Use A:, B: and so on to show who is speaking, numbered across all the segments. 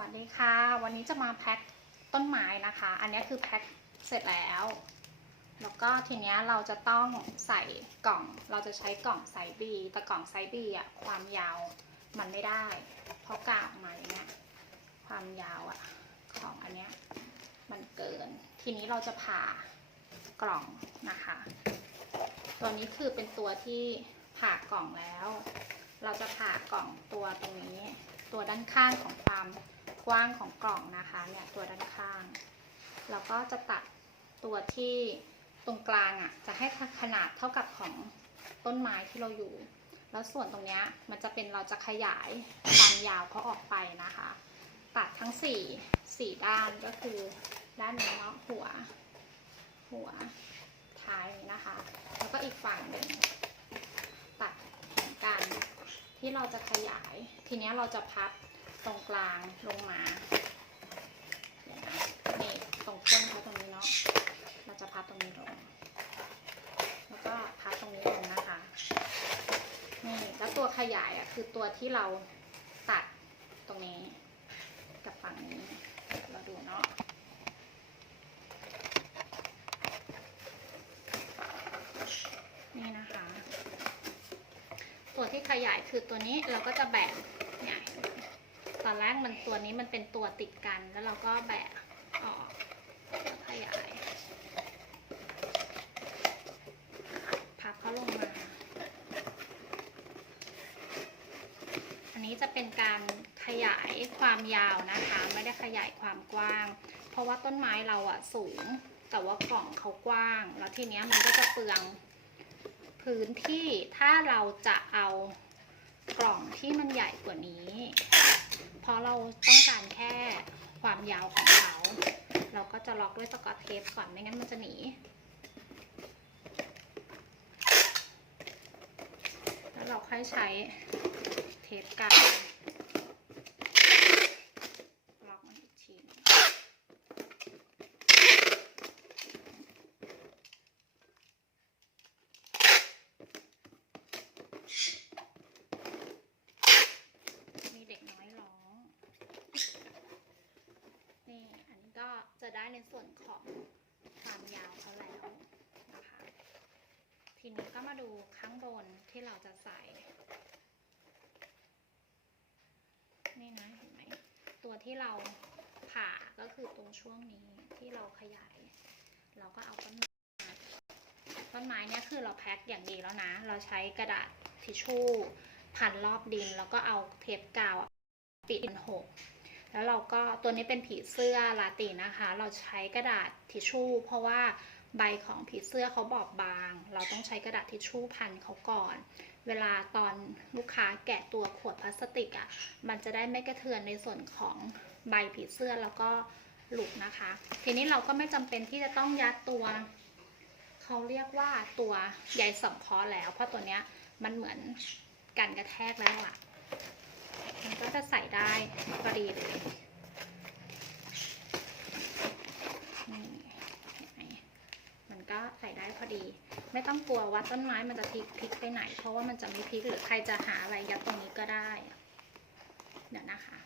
A: วัสดีค่ะ วันนี้จะมาแพ็คต้นไม้นะคะ อันนี้คือแพ็คเสร็จแล้ว แล้วก็ทีนี้เราจะต้องใส่กล่อง เราจะใช้กล่องไซส์บีแต่กล่องไซส์บีอะความยาวมันไม่ได้ เพราะกาบมาอย่างเนี้ยความยาวอะของอันเนี้ยมันเกิน ทีนี้เราจะผ่ากล่องนะคะ ตัวนี้คือเป็นตัวที่ผ่ากล่องแล้ว เราจะผ่ากล่องตัวตรงนี้ ตัวด้านข้างของความ กว้างของกล่องนะคะเนี่ยตัวด้านข้างแล้วก็จะตัดตัวที่ตรงกลางอะจะให้ขนาดเท่ากับของต้นไม้ที่เราอยู่ แล้วส่วนตรงเนี้ยมันจะเป็นเราจะขยายความยาวเขาออกไปนะคะ ตัดทั้งสี่สี่ด้านก็คือด้านนี้เนาะหัว หัวท้ายนะคะ แล้วก็อีกฝั่งหนึ่งตัดเหมือนกัน ที่เราจะขยาย ทีเนี้ยเราจะพับ ตรงกลางลงมาเดี๋ยนี่ตรงก้นเขาตรงนี้เนาะ เราจะพับตรงนี้ลง แล้วก็พับตรงนี้ลงนะคะ นี่แล้วตัวขยายอะคือตัวที่เราตัดตรงนี้กับฝั่งนี้ เราดูเนาะนี่นะคะ ตัวที่ขยายคือตัวนี้เราก็จะแบกเนี่ย ตอนแรกมันตัวนี้มันเป็นตัวติดกันแล้วเราก็แบกออกแล้วขยายพับเขาลงมา อันนี้จะเป็นการขยายความยาวนะคะ ไม่ได้ขยายความกว้าง เพราะว่าต้นไม้เราอะสูง แต่ว่ากล่องเขากว้าง แล้วทีเนี้ยมันก็จะเปลืองพื้นที่ถ้าเราจะเอากล่องที่มันใหญ่กว่านี้ เพราะเราต้องการแค่ความยาวของเขา เราก็จะล็อกด้วยสกอตเทปก่อนไม่งั้นมันจะหนีแล้วเราค่อยใช้เทปกาวล็อกมันอีกทีนึง มีเด็กน้อยร้อง นี่ อันนี้ก็จะได้ ในส่วนของความยาวเขาแล้วนะคะ ทีนี้ก็มาดูข้างบนที่เราจะใส่ นี่นะเห็นไหม ตัวที่เราผ่าก็คือตรงช่วงนี้ที่เราขยาย เราก็เอาต้นไม้ต้นไม้เนี่ยคือเราแพ็คอย่างดีแล้วนะ เราใช้กระดาษทิชชู่พันรอบดิน แล้วก็เอาเทปกาวปิดดินหก แล้วเราก็ตัวนี้เป็นผีเสื้อลาตินะคะ เราใช้กระดาษทิชชู่ เพราะว่าใบของผีเสื้อเขาบอบบาง เราต้องใช้กระดาษทิชชู่พันเขาก่อน เวลาตอนลูกค้าแกะตัวขวดพลาสติกอะ่ะ มันจะได้ไม่กระเทือนในส่วนของใบผีเสื้อแล้วก็หลุดนะคะ ทีนี้เราก็ไม่จำเป็นที่จะต้องยัดตัว เขาเรียกว่าตัวใยสังเคราะห์แล้ว เพราะตัวเนี้ยมันเหมือนกันกระแทกแล้วอะ่ะ มันก็จะใส่ได้พอดีเลยนี่เนไหมมันก็ใส่ได้พอดี ไม่ต้องกลัวว่าต้นไม้มันจะพลิกพลิกไปไหน เพราะว่ามันจะไม่พลิกหรือใครจะหาอะไรยัดตรงนี้ก็ได้ เดี๋ยวนะคะ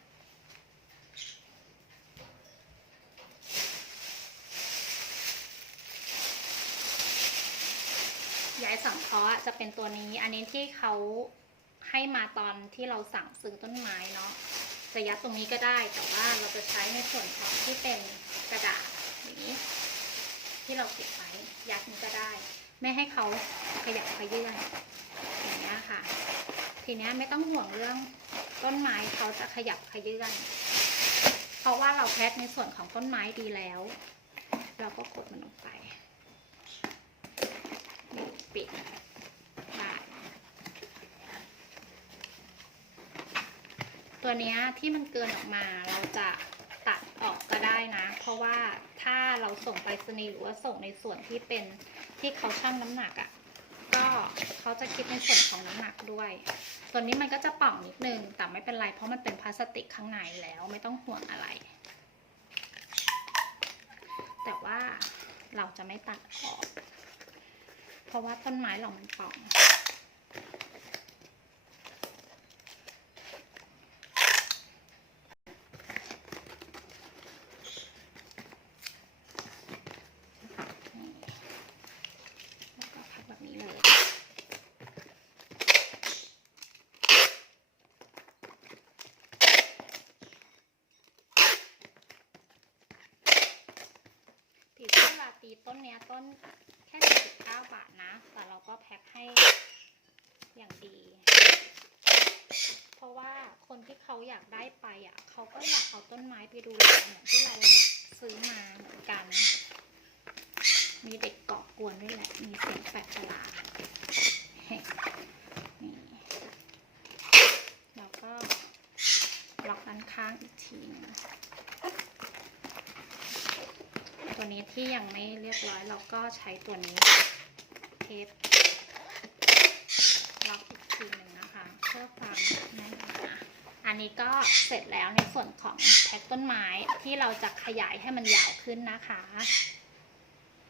A: ยายสังเคราะห์จะเป็นตัวนี้ อันนี้ที่เขา ให้มาตอนที่เราสั่งซื้อต้นไม้เนาะจะยัดตรงนี้ก็ได้ แต่ว่าเราจะใช้ในส่วนของที่เป็นกระดาษอย่างนี้ ที่เราติดไว้ยัดนี้ก็ได้ ไม่ให้เขาขยับขยื่นอย่างนี้ค่ะ ทีนี้ไม่ต้องห่วงเรื่องต้นไม้เขาจะขยับขยื่นเพราะว่าเราแพ็คในส่วนของต้นไม้ดีแล้ว เราก็กดมันลงไปนี่ปิดได้ ตัวเนี้ยที่มันเกินออกมาเราจะตัดออกก็ได้นะ เพราะว่าถ้าเราส่งไปรษณีหรือว่าส่งในส่วนที่เป็นที่เขาชั่งน้ำหนักอะ่ะก็เขาจะคิดในส่วนของน้ำหนักด้วยตัวนี้มันก็จะป่องนิดนึง แต่ไม่เป็นไร เพราะมันเป็นพลาสติกข้างในแล้วไม่ต้องห่วงอะไร แต่ว่าเราจะไม่ตัดออก เพราะว่าต้นไม้เรามันป่อง ต้นเนี้ยต้นแค่49บาทนะ แต่เราก็แพ็คให้อย่างดี เพราะว่าคนที่เขาอยากได้ไปอะเขาก็อยากเอาต้นไม้ไปดูแลเหมือนที่เราซื้อมาเหมือนกัน มีเด็กเกาะกวนด้วยแหละ มีเสียงแปลกประหลาดเฮ้นี่แล้วก็ล็อกด้านข้างอีกทีหนึง ตัวนี้ที่ยังไม่เรียบร้อยเราก็ใช้ตัวนี้เทปล็อกอีกทีหนึ่งนะคะเพื่อความแน่นหนาอันนี้ก็เสร็จแล้วในส่วนของแพ็คต้นไม้ที่เราจะขยายให้มันยาวขึ้นนะคะ